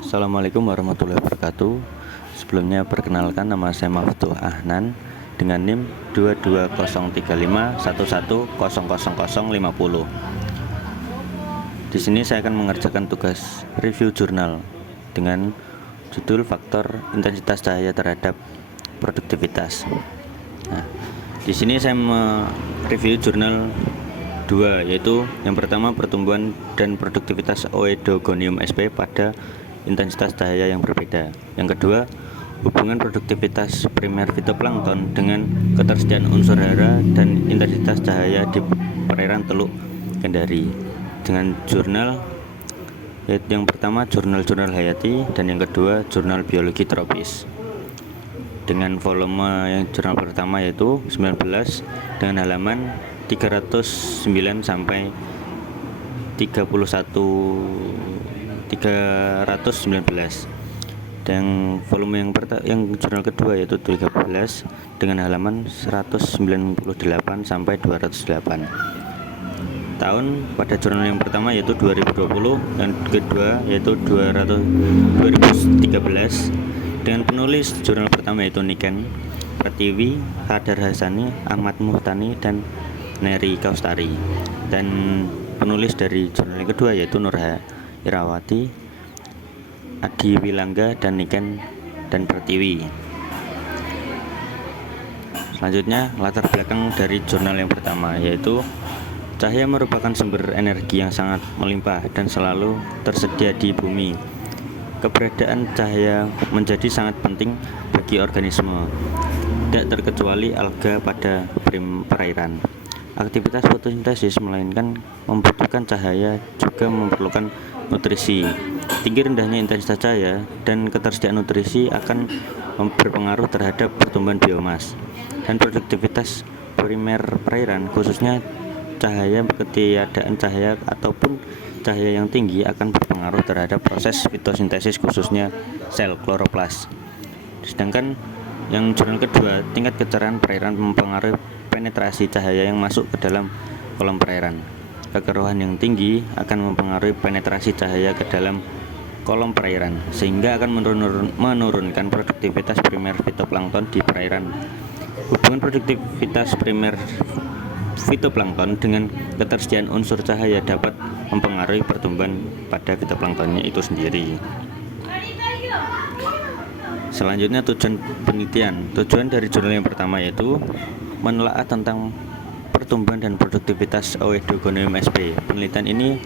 Assalamualaikum warahmatullahi wabarakatuh. Sebelumnya perkenalkan, nama saya Maftuh Ahnan dengan NIM 2203511000050. Di sini saya akan mengerjakan tugas review jurnal dengan judul faktor intensitas cahaya terhadap produktivitas. Nah, di sini saya mereview jurnal dua, yaitu yang pertama pertumbuhan dan produktivitas Oedogonium sp pada intensitas cahaya yang berbeda. Yang kedua, hubungan produktivitas primer fitoplankton dengan ketersediaan unsur hara dan intensitas cahaya di perairan Teluk Kendari. Dengan jurnal, yaitu yang pertama jurnal hayati dan yang kedua jurnal biologi tropis. Dengan volume yang jurnal pertama yaitu 19 dengan halaman 309 sampai 319, dan volume yang jurnal kedua yaitu 13 dengan halaman 198 sampai 208. Tahun pada jurnal yang pertama yaitu 2020 dan kedua yaitu 2013 dengan penulis jurnal pertama yaitu Niken Pratiwi, Hadar Hasani, Ahmad Muhtani, dan Neri Kaustari, dan penulis dari jurnal yang kedua yaitu Nurha Irawati, Adi Wilangga, dan Niken dan Pratiwi. Selanjutnya, latar belakang dari jurnal yang pertama yaitu cahaya merupakan sumber energi yang sangat melimpah dan selalu tersedia di bumi. Keberadaan cahaya menjadi sangat penting bagi organisme, tidak terkecuali alga pada perairan. Aktivitas fotosintesis melainkan membutuhkan cahaya, juga memerlukan nutrisi. Tinggi rendahnya intensitas cahaya dan ketersediaan nutrisi akan berpengaruh terhadap pertumbuhan biomas dan produktivitas primer perairan, khususnya cahaya. Ketiadaan cahaya ataupun cahaya yang tinggi akan berpengaruh terhadap proses fotosintesis, khususnya sel kloroplas. Sedangkan yang jurnal kedua, tingkat kecerahan perairan mempengaruhi penetrasi cahaya yang masuk ke dalam kolom perairan. Kekeruhan yang tinggi akan mempengaruhi penetrasi cahaya ke dalam kolom perairan, sehingga akan menurunkan produktivitas primer fitoplankton di perairan. Hubungan produktivitas primer fitoplankton dengan ketersediaan unsur cahaya dapat mempengaruhi pertumbuhan pada fitoplanktonnya itu sendiri. Selanjutnya, tujuan penelitian. Tujuan dari jurnal yang pertama yaitu menelaah tentang pertumbuhan dan produktivitas Oedogonium sp. Penelitian ini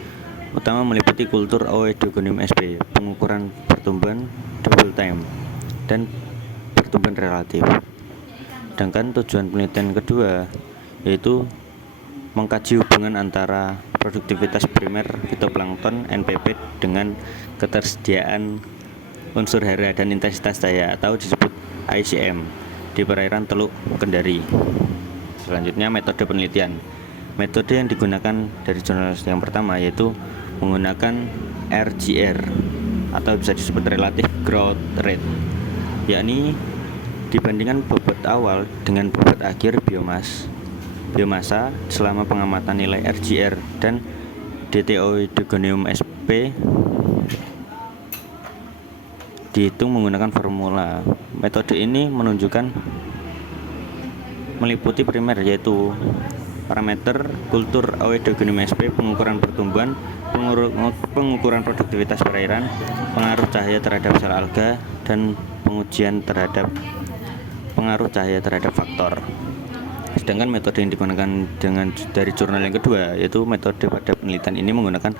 utama meliputi kultur Oedogonium sp, pengukuran pertumbuhan double time, dan pertumbuhan relatif. Sedangkan tujuan penelitian kedua yaitu mengkaji hubungan antara produktivitas primer fitoplankton NPP dengan ketersediaan unsur hara dan intensitas cahaya atau disebut ICM di perairan Teluk Kendari. Selanjutnya, metode penelitian. Metode yang digunakan dari jurnal yang pertama yaitu menggunakan RGR atau bisa disebut relative growth rate, yakni dibandingkan bobot awal dengan bobot akhir biomasa selama pengamatan nilai RGR dan Oedogonium sp dihitung menggunakan formula. Metode ini meliputi primer yaitu parameter kultur Oedogonium sp, pengukuran pertumbuhan, pengukuran produktivitas perairan, pengaruh cahaya terhadap sel alga, dan pengujian terhadap pengaruh cahaya terhadap faktor. Sedangkan metode yang digunakan dari jurnal yang kedua yaitu metode pada penelitian ini menggunakan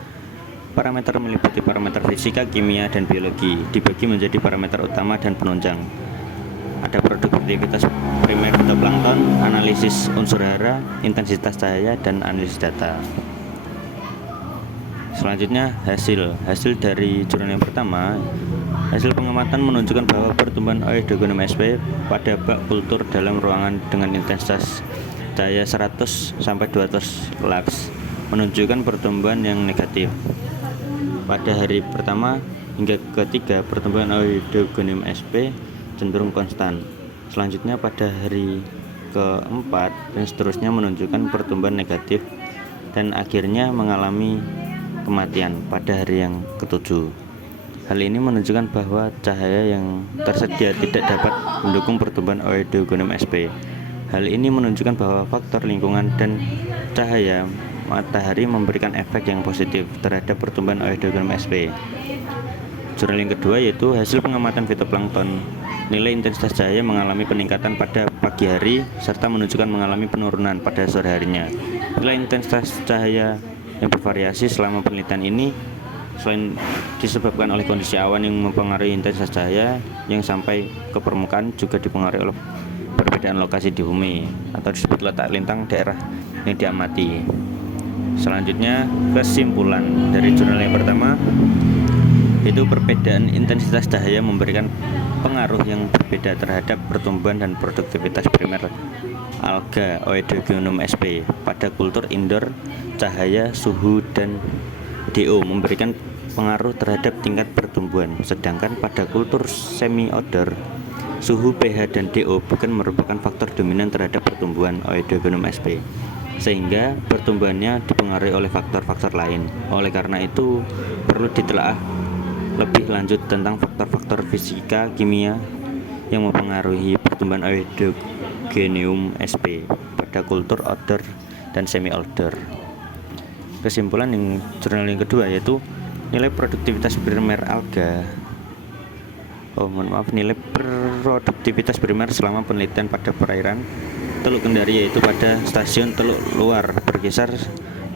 parameter meliputi parameter fisika, kimia, dan biologi, dibagi menjadi parameter utama dan penunjang. Ada produktivitas primer fitoplankton, analisis unsur hara, intensitas cahaya, dan analisis data. Selanjutnya, hasil dari jurnal yang pertama. Hasil pengamatan menunjukkan bahwa pertumbuhan Oedogonium sp pada bak kultur dalam ruangan dengan intensitas cahaya 100 sampai 200 lux menunjukkan pertumbuhan yang negatif. Pada hari pertama hingga ketiga, pertumbuhan Oedogonium sp cenderung konstan. Selanjutnya pada hari keempat dan seterusnya menunjukkan pertumbuhan negatif dan akhirnya mengalami kematian pada hari yang ketujuh. Hal ini menunjukkan bahwa cahaya yang tersedia tidak dapat mendukung pertumbuhan Oedogeum sp. Hal ini menunjukkan bahwa faktor lingkungan dan cahaya matahari memberikan efek yang positif terhadap pertumbuhan Oedogeum sp. Jurnal yang kedua yaitu hasil pengamatan fitoplankton. Nilai intensitas cahaya mengalami peningkatan pada pagi hari serta menunjukkan mengalami penurunan pada sore harinya. Nilai intensitas cahaya yang bervariasi selama penelitian ini selain disebabkan oleh kondisi awan yang mempengaruhi intensitas cahaya yang sampai ke permukaan, juga dipengaruhi oleh perbedaan lokasi di bumi atau disebut letak lintang daerah yang diamati. Selanjutnya, kesimpulan dari jurnal yang pertama yaitu perbedaan intensitas cahaya memberikan pengaruh yang berbeda terhadap pertumbuhan dan produktivitas primer alga Oedogeum sp. Pada kultur indoor, cahaya, suhu, dan DO memberikan pengaruh terhadap tingkat pertumbuhan, sedangkan pada kultur semi-outdoor, suhu, pH, dan DO bukan merupakan faktor dominan terhadap pertumbuhan Oedogeum sp, sehingga pertumbuhannya dipengaruhi oleh faktor-faktor lain. Oleh karena itu, perlu ditelaah lebih lanjut tentang faktor-faktor fisika kimia yang mempengaruhi pertumbuhan Oedogeum sp pada kultur outdoor dan semi-outdoor. Kesimpulan yang jurnal yang kedua yaitu nilai produktivitas primer alga. Nilai produktivitas primer selama penelitian pada perairan Teluk Kendari yaitu pada stasiun Teluk Luar berkisar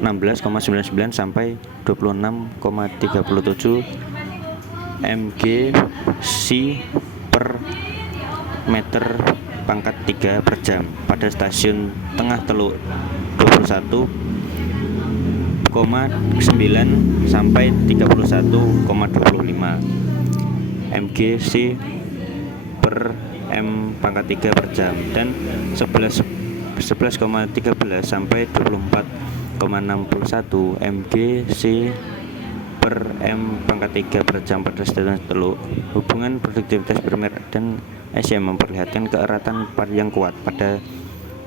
16,99 sampai 26,37 mg/c per meter pangkat 3 per jam. Pada stasiun Tengah Teluk 21,9 sampai 31,25 mg/c per m pangkat 3 per jam, dan 11,13 sampai 24,61 mg/c per m pangkat 3 per jam pada stasiun Teluk. Hubungan produktivitas primer dan ICM memperlihatkan keeratan yang kuat pada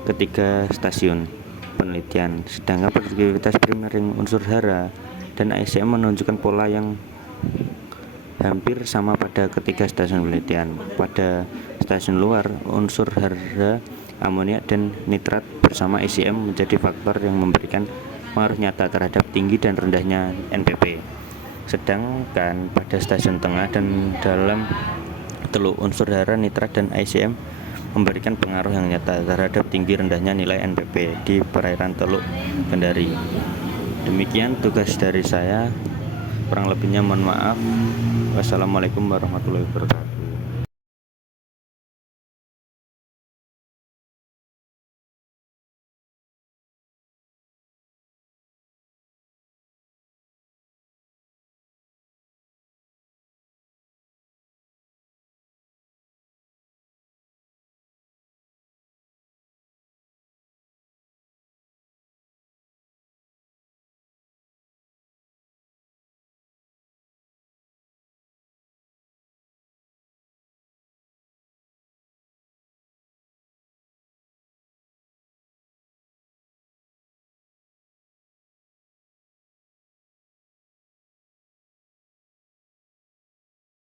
ketiga stasiun penelitian, sedangkan produktivitas primer yang unsur hara dan ICM menunjukkan pola yang hampir sama pada ketiga stasiun penelitian. Pada stasiun luar, unsur hara, amonia, dan nitrat bersama ICM menjadi faktor yang memberikan pengaruh nyata terhadap tinggi dan rendahnya NPP. Sedangkan pada stasiun tengah dan dalam Teluk, unsur hara, nitrat, dan ICM memberikan pengaruh yang nyata terhadap tinggi rendahnya nilai NPP di perairan Teluk Kendari. Demikian tugas dari saya, kurang lebihnya mohon maaf. Wassalamualaikum warahmatullahi wabarakatuh.